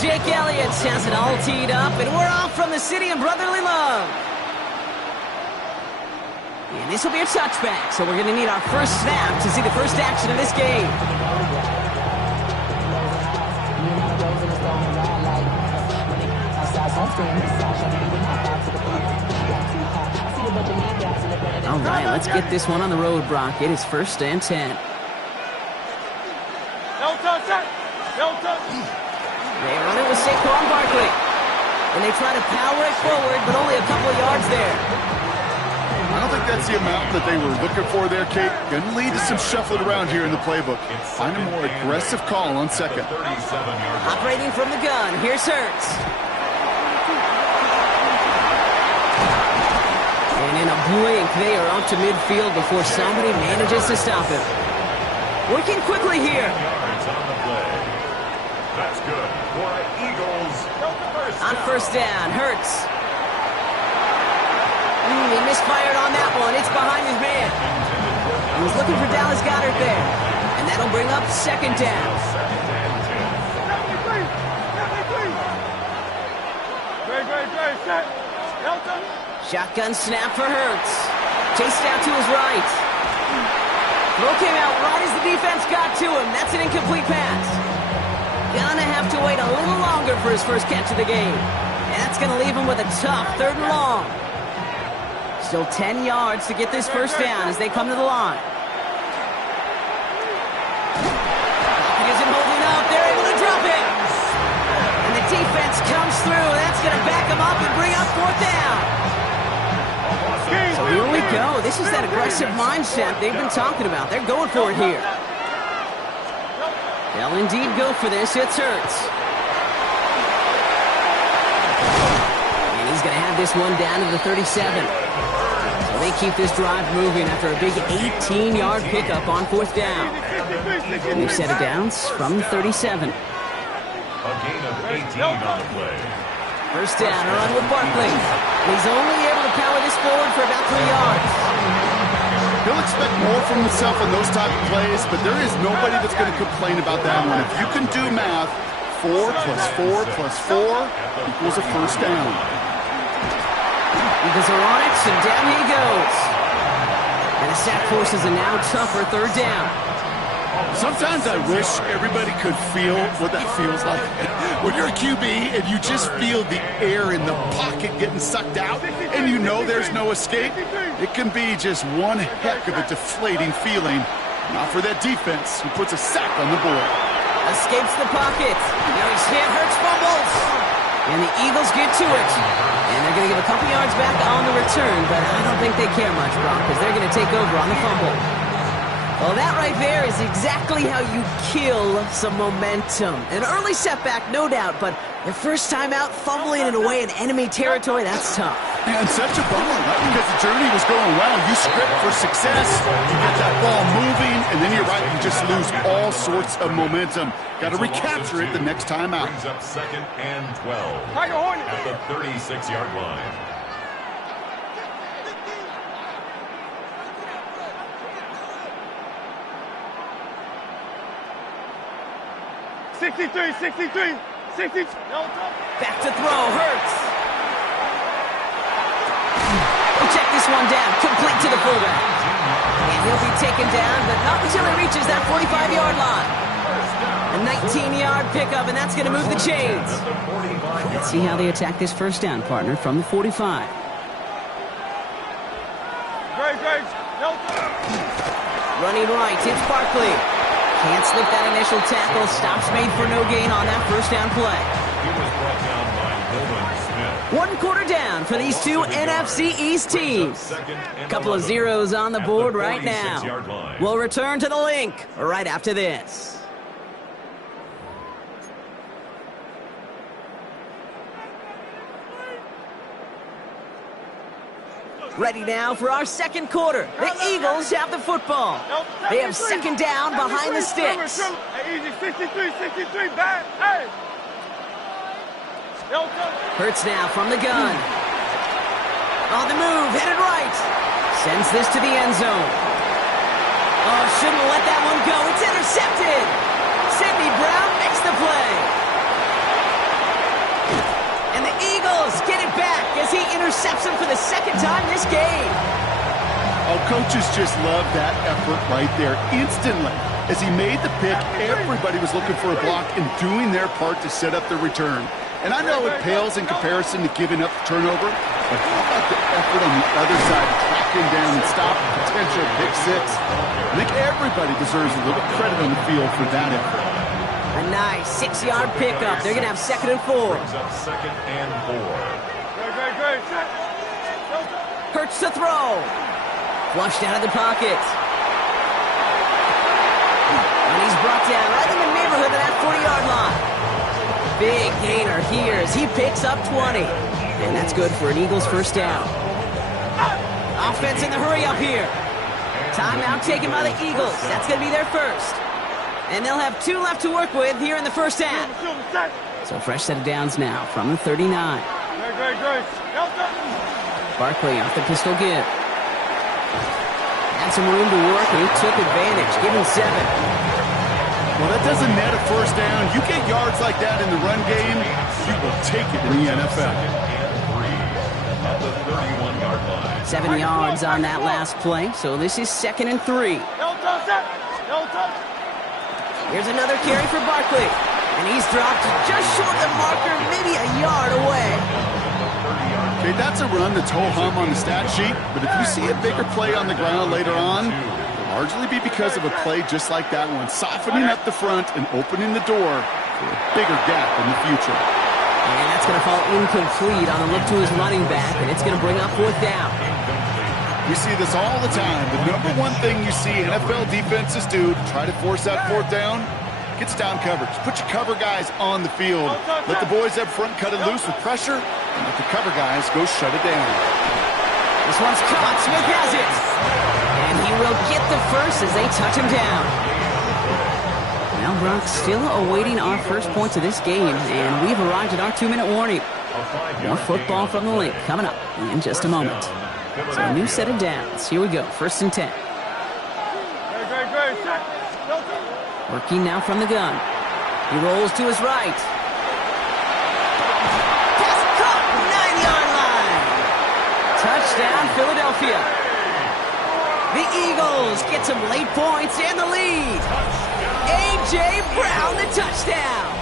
Jake Elliott has it all teed up, and we're off from the city of brotherly love. And this will be a touchback, so we're going to need our first snap to see the first action of this game. All right, let's get this one on the road, Brock. It is 1st and 10. They run it with Saquon Barkley. And they try to power it forward, but only a couple of yards there. I don't think that's the amount that they were looking for there, Kate. Going to lead to some shuffling around here in the playbook. Find a more aggressive call on second. Operating from the gun, here's Hurts. And in a blink, they are up to midfield before somebody manages to stop him. Working quickly here. That's good for Eagles. On 1st down, Hurts. He misfired on that one. It's behind his man. He was looking for Dallas Goedert there. And that'll bring up 2nd down. Shotgun snap for Hurts. Chased out to his right. Throw came out right as the defense got to him. That's an incomplete pass. Gonna have to wait a little longer for his first catch of the game. And that's gonna leave him with a tough 3rd and long. Still 10 yards to get this first down as they come to the line. He isn't holding up. They're able to drop it. And the defense comes through. That's going to back them up and bring up 4th down. So here we go. This is that aggressive mindset they've been talking about. They're going for it here. They'll indeed go for this. It's Hurts. And he's going to have this one down to the 37. They keep this drive moving after a big 18-yard pickup on 4th down. New set of downs from 37. A gain of 18 on the play. 1st down, a run with Barkley. He's only able to power this forward for about 3 yards. He'll expect more from himself on those type of plays, but there is nobody that's going to complain about that one. If you can do math, 4 plus 4 plus 4 equals a 1st down. Eagles are on it, and down he goes. And the sack forces a now tougher 3rd down. Sometimes I wish everybody could feel what that feels like. When you're a QB and you just feel the air in the pocket getting sucked out and you know there's no escape, it can be just one heck of a deflating feeling. Not for that defense who puts a sack on the board. Escapes the pocket. Now he's hit, Hurts fumbles. And the Eagles get to it. And they're going to give a couple yards back on the return, but I don't think they care much, Brock, because they're going to take over on the fumble. Well, that right there is exactly how you kill some momentum. An early setback, no doubt, but your first time out, fumbling it away in enemy territory, that's tough. And such a bummer, right? Because the journey was going well. You script for success, you get that ball moving, and then you're right, you just lose all sorts of momentum. Got to recapture it the next time out. Brings up 2nd and 12 at the 36-yard line. Back to throw, Hurts. We'll check this one down, complete to the fullback. And he'll be taken down, but not until he reaches that 45-yard line. A 19-yard pickup, and that's going to move the chains. Let's see how they attack this 1st down, partner, from the 45. Running right, it's Barkley. Can't slip that initial tackle. Stops made for no gain on that 1st down play. He was brought down by Nolan Smith. 1 quarter down for these two NFC East teams. A couple of zeros on the board right now. We'll return to the link right after this. Ready now for our 2nd quarter. The Eagles have the football. They have 2nd down behind the sticks. Hurts now from the gun. On the move, headed right. Sends this to the end zone. Oh, shouldn't let that one go. It's intercepted. Sidney Brown makes the play. as he intercepts him for the second time this game. Oh, coaches just love that effort right there. Instantly, as he made the pick, everybody was looking for a block and doing their part to set up the return. And I know it pales in comparison to giving up the turnover, but how about the effort on the other side, tracking down and stop a potential pick six? I think everybody deserves a little credit on the field for that effort. A nice 6-yard pickup. They're going to have 2nd and 4. Second and 4. Hurts to throw. Flushed out of the pocket. And he's brought down right in the neighborhood of that 40-yard line. Big gainer here as he picks up 20. And that's good for an Eagles first down. Offense in the hurry up here. Timeout taken by the Eagles. That's going to be their first. And they'll have 2 left to work with here in the first half. So fresh set of downs now from the 39. Barkley off the pistol give. Had some room to work, and he took advantage. Give him 7. Well, that doesn't net a first down. You get yards like that in the run game, you will take it in the NFL. At the 31-yard line. 7 yards on that last play, so this is 2nd and 3. Here's another carry for Barkley, and he's dropped just short of the marker, maybe a yard away. Okay, that's a run that's ho-hum on the stat sheet, but if you see a bigger play on the ground later on, it'll largely be because of a play just like that one, softening up the front and opening the door for a bigger gap in the future. And that's going to fall incomplete on a look to his running back, and it's going to bring up 4th down. We see this all the time. The number one thing you see NFL defenses do to try to force that 4th down, gets down coverage. Put your cover guys on the field. Let the boys up front cut it loose with pressure, and let the cover guys go shut it down. This one's caught. Smith has it. And he will get the first as they touch him down. Now Broncos still awaiting our first points of this game, and we've arrived at our 2-minute warning. More football from the link coming up in just a moment. So a new set of downs. Here we go. 1st and 10. Working now from the gun. He rolls to his right. Pass caught. 9-yard line. Touchdown, Philadelphia. The Eagles get some late points and the lead. A.J. Brown, the touchdown.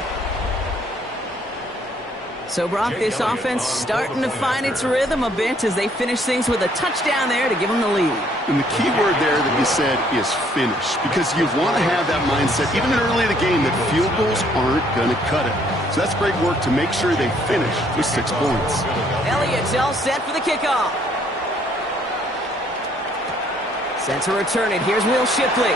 So, Brock, this offense starting to find its rhythm a bit as they finish things with a touchdown there to give them the lead. And the key word there that you said is finish, because you want to have that mindset, even early in the game, that field goals aren't going to cut it. So that's great work to make sure they finish with 6 points. Elliott's all set for the kickoff. Set to return it. Here's Will Shipley.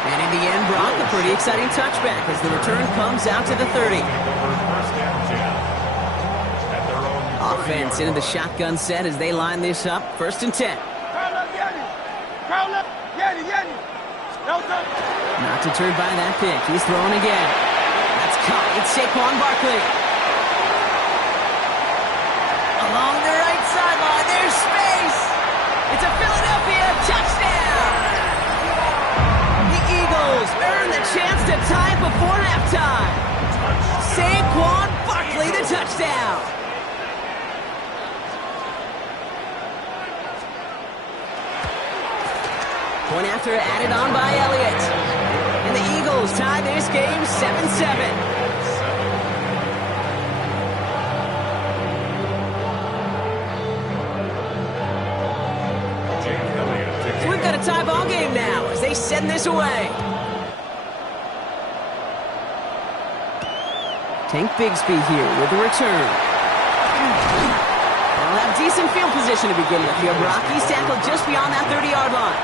And in the end, Brock, a pretty exciting touchback as the return comes out to the 30. Offense into the shotgun set as they line this up. 1st and 10. Not deterred by that pick. He's throwing again. That's caught. It's Saquon Barkley. Along the right sideline, there's space. It's a Philadelphia touchdown. The Eagles earn the chance to tie it before halftime. Saquon Barkley, the touchdown. Point after added on by Elliott. And the Eagles tie this game 7-7. So we've got a tie ball game now as they send this away. Tank Bigsby here with the return. They'll have decent field position to begin with here. Rocky's tackled just beyond that 30-yard line.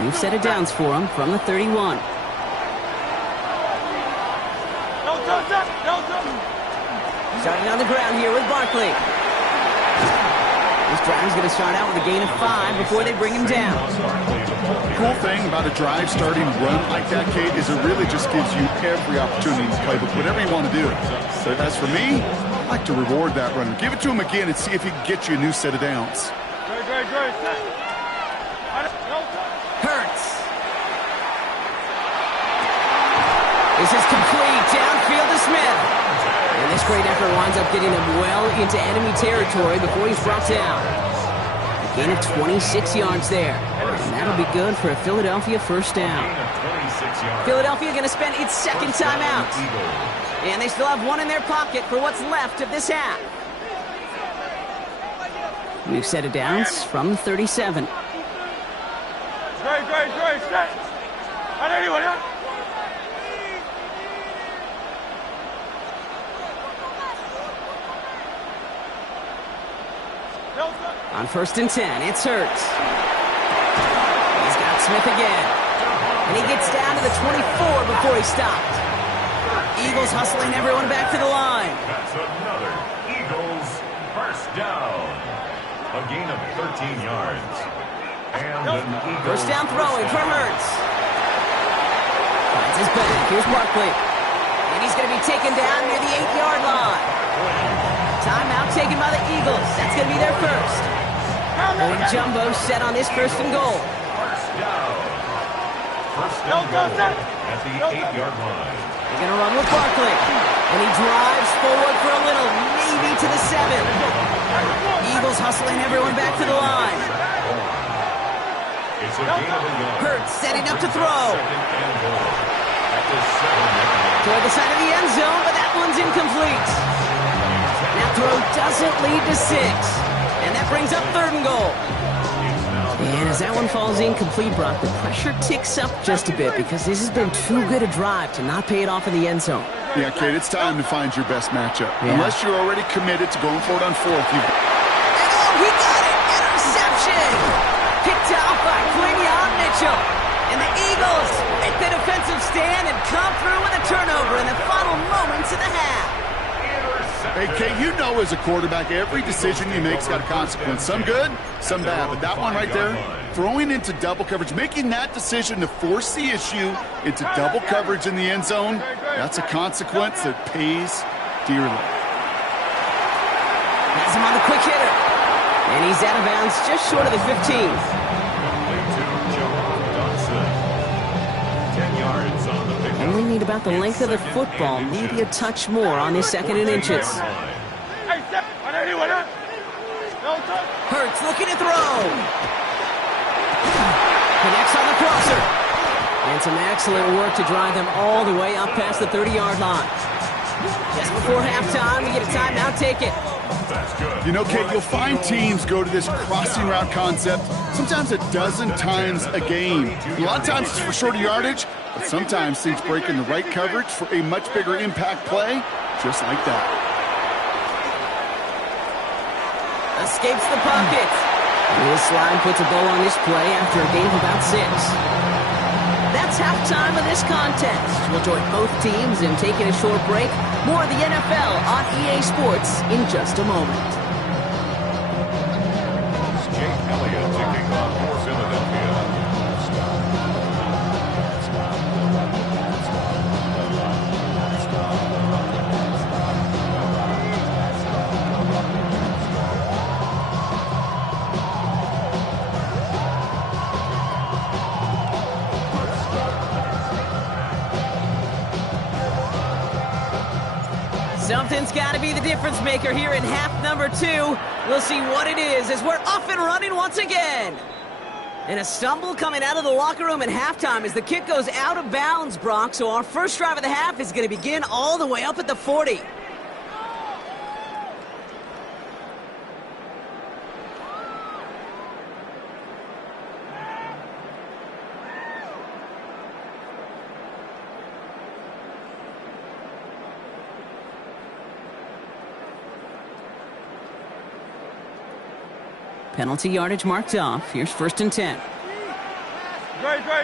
New set of downs for him from the 31. Starting on the ground here with Barkley. This drive is going to start out with a gain of 5 before they bring him down. The cool thing about a drive starting run like that, Kate, is it really just gives you every opportunity to play with whatever you want to do. So as for me, I like to reward that run. Give it to him again and see if he can get you a new set of downs. Hurts. This is complete. Downfield to Smith. And this great effort winds up getting him well into enemy territory before he's brought down. A gain of 26 yards there. And that'll be good for a Philadelphia first down. Philadelphia going to spend its second timeout. And they still have one in their pocket for what's left of this half. New set of downs from 37. Great, stay. Anyone, huh? On 1st and 10, it's Hurts. He's got Smith again. And he gets down to the 24 before he stopped. Eagles hustling everyone back to the line. That's another Eagles first down. A gain of 13 yards. And an Eagles First down throwing for Hurts. Finds his back. Here's Barkley. And he's going to be taken down near the 8-yard line. Timeout taken by the Eagles. That's going to be their first. And Jumbo set on this 1st and goal. First down. First and goal at the 8-yard line. They're going to run with Barkley. And he drives forward for a little, maybe to the 7. Eagles hustling everyone back to the line. It's a gain of a yard. Hurts setting up to throw. Second and goal at the 7-yard line. Toward the side of the end zone, but that one's incomplete. That throw doesn't lead to 6. And that brings up 3rd and goal. And as that one falls incomplete, Brock, the pressure ticks up just a bit because this has been too good a drive to not pay it off in the end zone. Yeah, kid, it's time to find your best matchup. Yeah. Unless you're already committed to going for it on 4th. And oh, he got it! Interception! Picked off by Quinion Mitchell. And the Eagles make the defensive stand and come through with a turnover in the final moments of the half. Hey, Kate, you know as a quarterback, every decision you make's got a consequence. Some good, some bad. But that one right there, throwing into double coverage, making that decision to force the issue into double coverage in the end zone, that's a consequence that pays dearly. Has him on the quick hitter. And he's out of bounds just short of the 15. 10 yards on the pickup. Only need about the length of the football, maybe a touch more on this 2nd and inches. Hey, step. Anyone, huh? No touch. Hurts looking to throw. Connects on the crosser. And some excellent work to drive them all the way up past the 30-yard line. Just before halftime, we get a timeout. Take it. You know, Kate, you'll find teams go to this crossing route concept sometimes a dozen times a game. A lot of times it's for shorter yardage, but sometimes teams break in the right coverage for a much bigger impact play, just like that. Escapes the pocket. This slide puts a bow on this play after a gain of about 6. That's halftime of this contest. We'll join both teams in taking a short break. More of the NFL on EA Sports in just a moment. Jake Elliott kicking off for Philadelphia. Something's got to be the difference maker here in half number 2. We'll see what it is as we're off and running once again. And a stumble coming out of the locker room at halftime as the kick goes out of bounds, Brock. So our first drive of the half is going to begin all the way up at the 40. Penalty yardage marked off. Here's 1st and 10. Great. They'll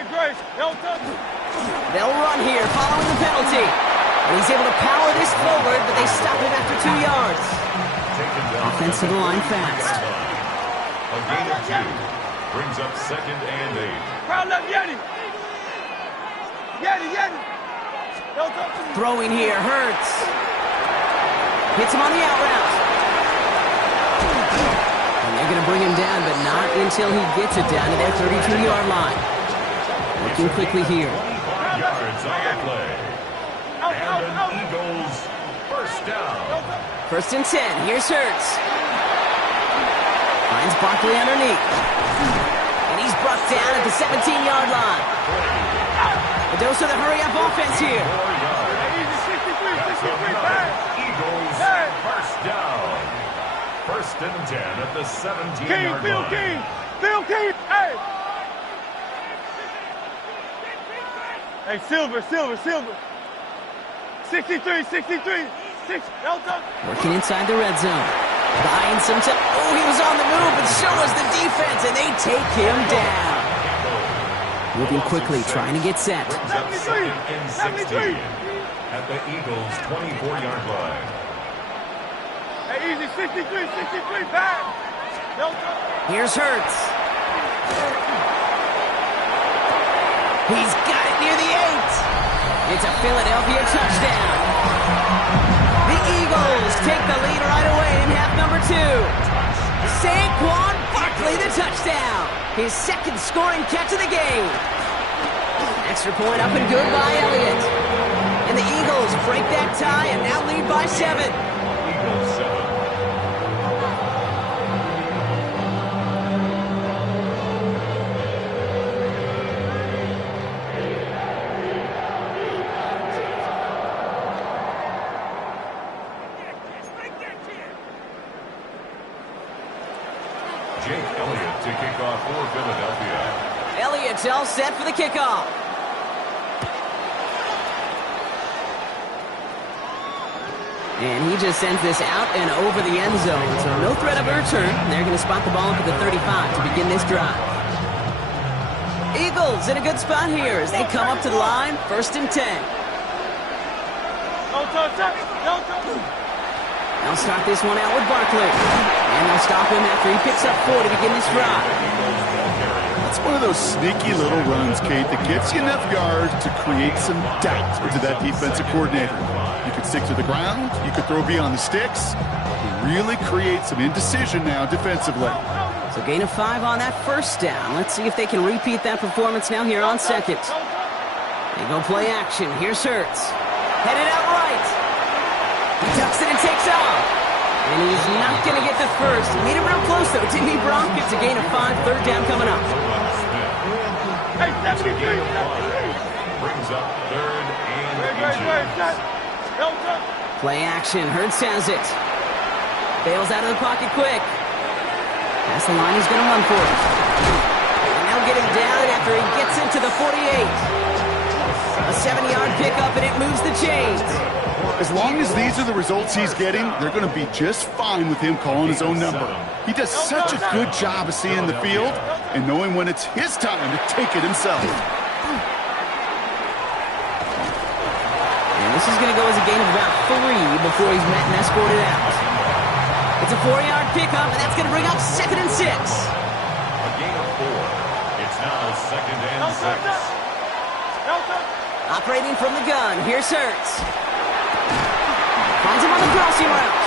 run here following the penalty. And he's able to power this forward, but they stop him after 2 yards. Offense to the line fast. A gain of 2 brings up 2nd and 8. Crowd left, Yeti. Throwing here, Hurts. Hits him on the out route. And they're going to bring him down, but not until he gets it down to their 32-yard line. Looking quickly here. 25 yards on the play. And an Eagles down. First and 10. Here's Hurts. Finds Barkley underneath. And he's brought down at the 17-yard line. A dose of the hurry-up offense here. 4 yards. 63, Eagles first down. First and 10 at the 17-yard Phil line. King. Phil King. Hey. Hey, Silver. 63. 6. Delta. Working inside the red zone. Buying some time. Oh, he was on the move, but so was the defense, and they take him down. Moving quickly, trying to get set. Brings up second and 16 at the Eagles' 24-yard line. Hey, easy. 63. Back. Delta. Here's Hurts. He's got it near the 8. It's a Philadelphia touchdown. The Eagles take the lead right away in half number 2. Saquon Barkley, the touchdown. His second scoring catch of the game. Extra point up and good by Elliott. And the Eagles break that tie and now lead by 7. Eagles 7. Jake Elliott to kick off for Philadelphia. Elliott's all set for the kickoff. And he just sends this out and over the end zone. So no threat of a return. They're going to spot the ball up at the 35 to begin this drive. Eagles in a good spot here as they come up to the line. First and 10. They'll start this one out with Barkley. And they'll stop him after he picks up 4 to begin this drive. It's one of those sneaky little runs, Kate, that gets you enough yards to create some doubt into that defensive coordinator. You could stick to the ground. You could throw beyond the sticks. You really create some indecision now defensively. So gain of 5 on that first down. Let's see if they can repeat that performance now here on second. They go play action. Here's Hurts. Headed out right. He ducks it and takes off. And he's not going to get the first. He made it real close, though, didn't he, Bronk? It's a gain of 5, third down coming up. Hey, 73. Brings up third and inches. Play action. Hurts has it. Bails out of the pocket quick. Past the line, he's going to run for it. And they'll get him down after he gets into the 48. A 7-yard pickup, and it moves the chains. As long as these are the results he's getting, they're going to be just fine with him calling his own number. He does such a good job of seeing the field and knowing when it's his time to take it himself. And this is going to go as a gain of about 3 before he's met and escorted out. It's a 4-yard pickup, and that's going to bring up second and 6. A gain of 4. It's now second and 6. Operating from the gun, here's Hurts. Finds him on the crossing route.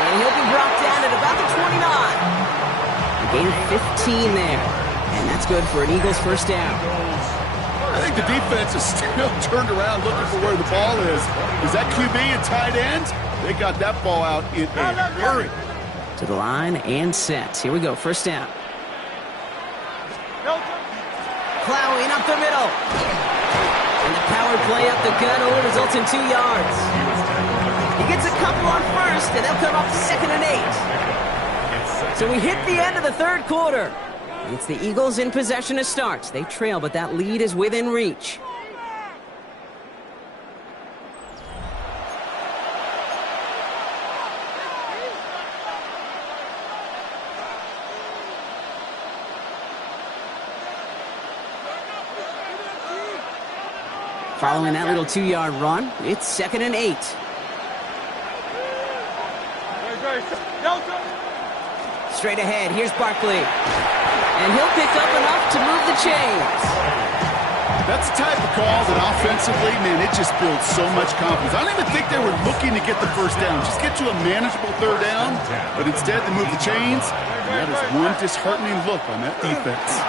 And he'll be brought down at about the 29. A gain of 15 there. And that's good for an Eagles first down. I think the defense is still turned around looking for where the ball is. Is that QB and tight end? They got that ball out in a hurry. To the line and set. Here we go, first down. Plowing up the middle. And the power play up the gut only results in 2 yards. He gets a couple on first, and they'll come up second and 8. So we hit the end of the third quarter. It's the Eagles in possession to start. They trail, but that lead is within reach. Following that little 2-yard run, it's second and 8. Straight ahead, here's Barkley. And he'll pick up enough to move the chains. That's the type of call that offensively, man, it just builds so much confidence. I don't even think they were looking to get the first down. Just get to a manageable third down. But instead, they move the chains. And that is one disheartening look on that defense.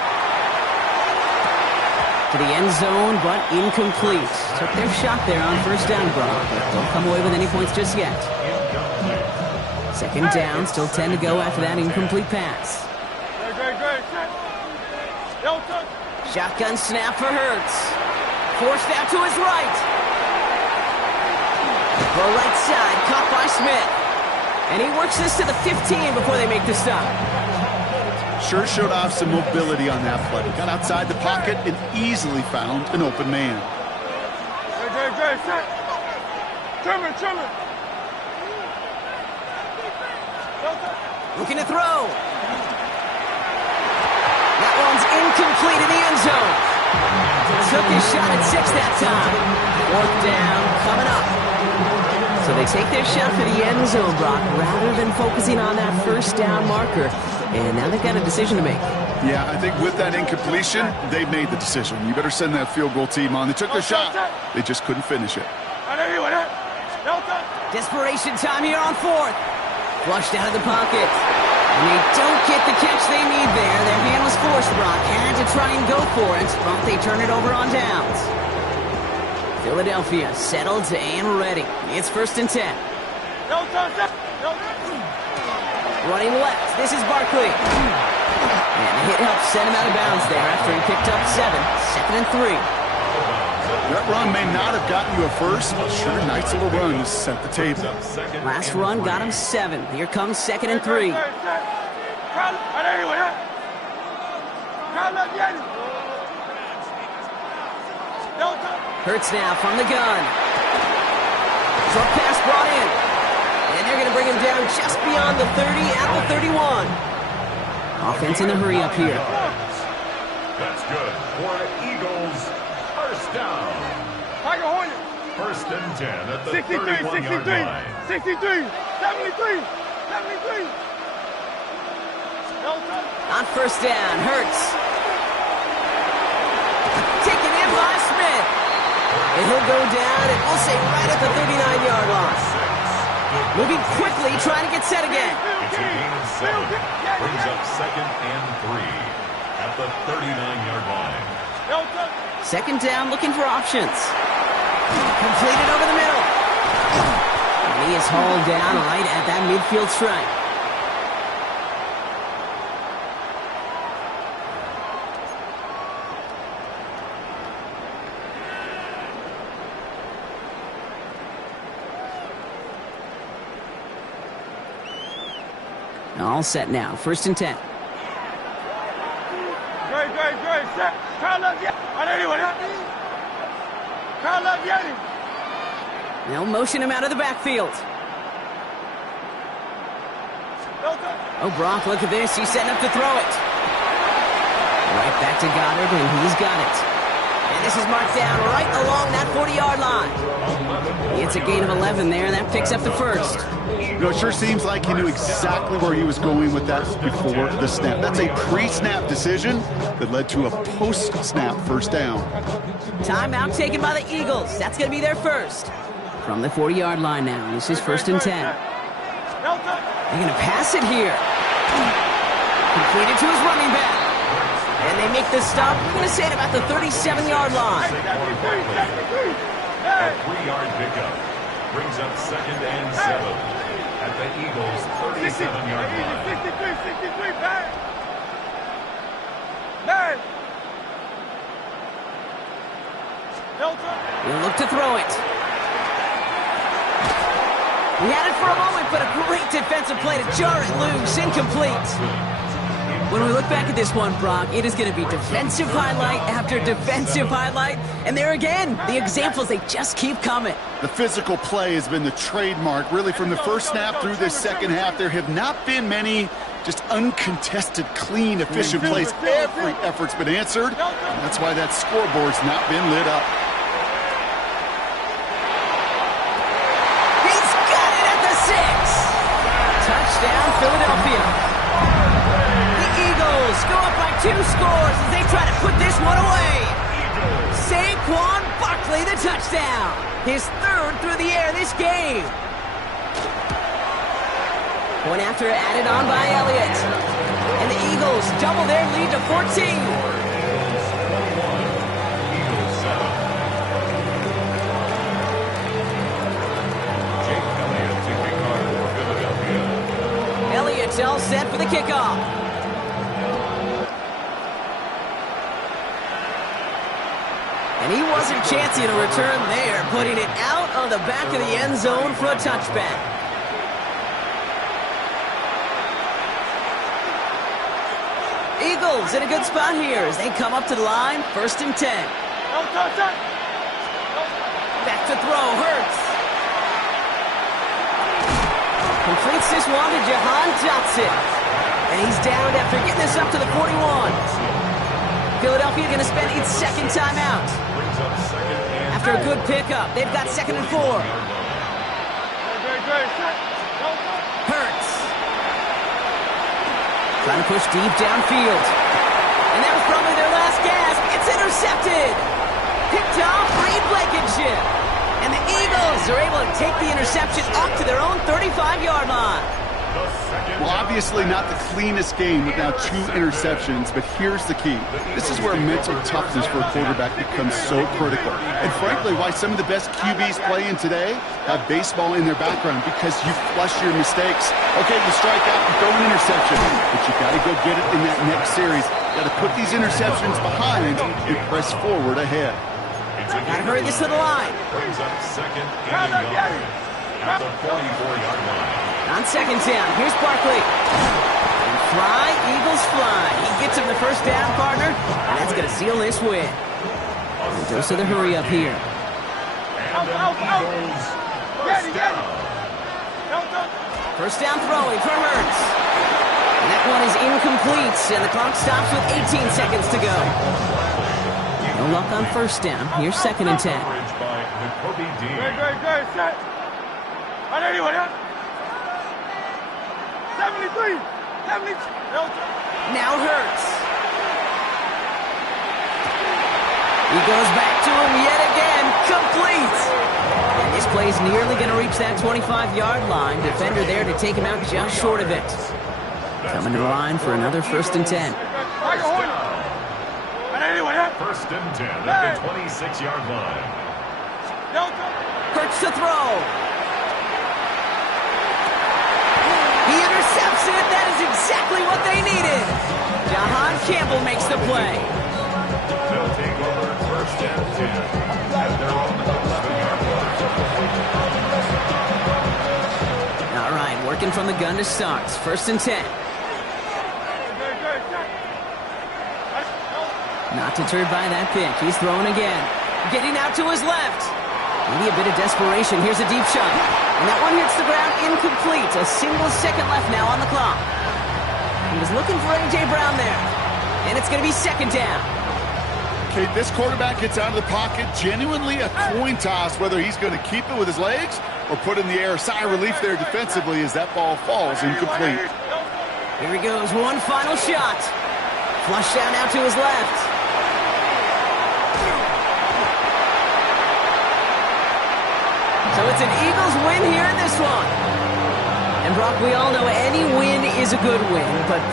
To the end zone, but incomplete. Took their shot there on first down, Brock, but don't come away with any points just yet. Second down, still 10 to go after that incomplete pass. Shotgun snap for Hurts. Forced out to his right. The right side, caught by Smith. And he works this to the 15 before they make the stop. Sure showed off some mobility on that play. Got outside the pocket and easily found an open man. Looking to throw. That one's incomplete in the end zone. Took his shot at 6 that time. Fourth down coming up. So they take their shot for the end zone, Brock, rather than focusing on that first down marker. And now they've got a decision to make. Yeah, I think with that incompletion, they made the decision. You better send that field goal team on. They took their shot. They just couldn't finish it. Desperation time here on fourth. Flushed out of the pocket. And they don't get the catch they need there. Their hand was forced, Brock. Had to try and go for it, but they turn it over on downs. Philadelphia settled and ready. It's first and 10. Running left. This is Barkley. And the hit helped send him out of bounds there after he picked up 7. Second and 3. That run may not have gotten you a first, but sure, nice little run to set the table. Last run got him 7. Here comes second and 3. Hurts now from the gun. Short pass brought in. And they're going to bring him down just beyond the 30 at the 31. Offense in a hurry up here. That's good for Eagles. First down. First and 10 at the 31-yard line. 63, 73, 73. On first down, Hurts. Taken in by Smith. And he'll go down, and we'll say right at the 39-yard line. Moving quickly, trying to get set again. It's a gain of 7. Brings up second and 3 at the 39-yard line. Second down, looking for options. Completed over the middle. And he is hauled down right at that midfield stripe. All set now. First and 10. Great. Set. They'll motion him out of the backfield. Oh, Brock, look at this. He's setting up to throw it. Right back to Goddard, and he's got it. And this is marked down right along that 40-yard line. It's a gain of 11 there. That picks up the first. You know, it sure seems like he knew exactly where he was going with that before the snap. That's a pre-snap decision that led to a post-snap first down. Timeout taken by the Eagles. That's going to be their first. From the 40-yard line now. This is first and 10. They're going to pass it here. Completed to his running back. And they make the stop. We're going to say it about the 37-yard line. A 3-yard pickup brings up second and 7 at the Eagles' 37-yard line. 63, He'll look to throw it. He had it for a moment, but a great defensive play to jar it loose. Incomplete. When we look back at this one, Brock, it is going to be defensive highlight after defensive highlight. And there again, the examples, they just keep coming. The physical play has been the trademark, really, from the first snap through this second half. There have not been many just uncontested, clean, efficient plays. Every effort's been answered, and that's why that scoreboard's not been lit up. He's got it at the 6. Touchdown, Philadelphia. Go up by 2 scores as they try to put this one away. Saquon Barkley, the touchdown. His 3rd through the air this game. Point after added on by Elliott. And the Eagles double their lead to 14. It's all set for the kickoff. And he wasn't chancing a return there, putting it out on the back of the end zone for a touchback. Eagles in a good spot here as they come up to the line, 1st and 10. Back to throw, Hurts. Completes this one to Jahan Dotson. And he's down after getting this up to the 41. Philadelphia going to spend its second timeout. After a good pickup, they've got 2nd and 4. Hurts. Trying to push deep downfield. And that was probably their last gasp. It's intercepted. Picked off Reed Blankenship. And the Eagles are able to take the interception up to their own 35-yard line. Well, obviously not the cleanest game with now 2 interceptions, but here's the key. This is where mental toughness for a quarterback becomes so critical. And frankly, why some of the best QBs playing today have baseball in their background, because you flush your mistakes. Okay, you strike out and throw an interception, but you got to go get it in that next series. Got to put these interceptions behind and press forward ahead. Got to hurry this to the line. Brings up 2nd and goal at the 44-yard line. On 2nd down, here's Barkley. And fly, Eagles fly. He gets him the first down, partner, and that's going to seal this win. And dose of the hurry up here. And the Eagles first down. First down throwing for Hurts. And that one is incomplete, and the clock stops with 18 seconds to go. No luck on 1st down. Here's 2nd and 10. Coverage by Jacoby Dean. Good, set. On anyone else? 73. Now Hurts. He goes back to him yet again. Complete. And this play's nearly going to reach that 25-yard line. Defender there to take him out just short of it. Coming to the line for another 1st and 10. First and 10 at the 26-yard line. Hurts to throw. He intercepts it. That is exactly what they needed. Jahan Campbell makes the play. They'll take over 1st and 10 at their own 11-yard line. All right, working from the gun to start. 1st and 10. Not deterred by that pick. He's throwing again. Getting out to his left. Maybe a bit of desperation. Here's a deep shot. And that one hits the ground incomplete. A single second left now on the clock. He was looking for A.J. Brown there. And it's going to be 2nd down. Okay, this quarterback gets out of the pocket. Genuinely a coin toss whether he's going to keep it with his legs or put in the air. A sigh of relief there defensively as that ball falls incomplete. Here he goes. One final shot. Flush down now to his left. So it's an Eagles win here in this one. And Brock, we all know any win is a good win, but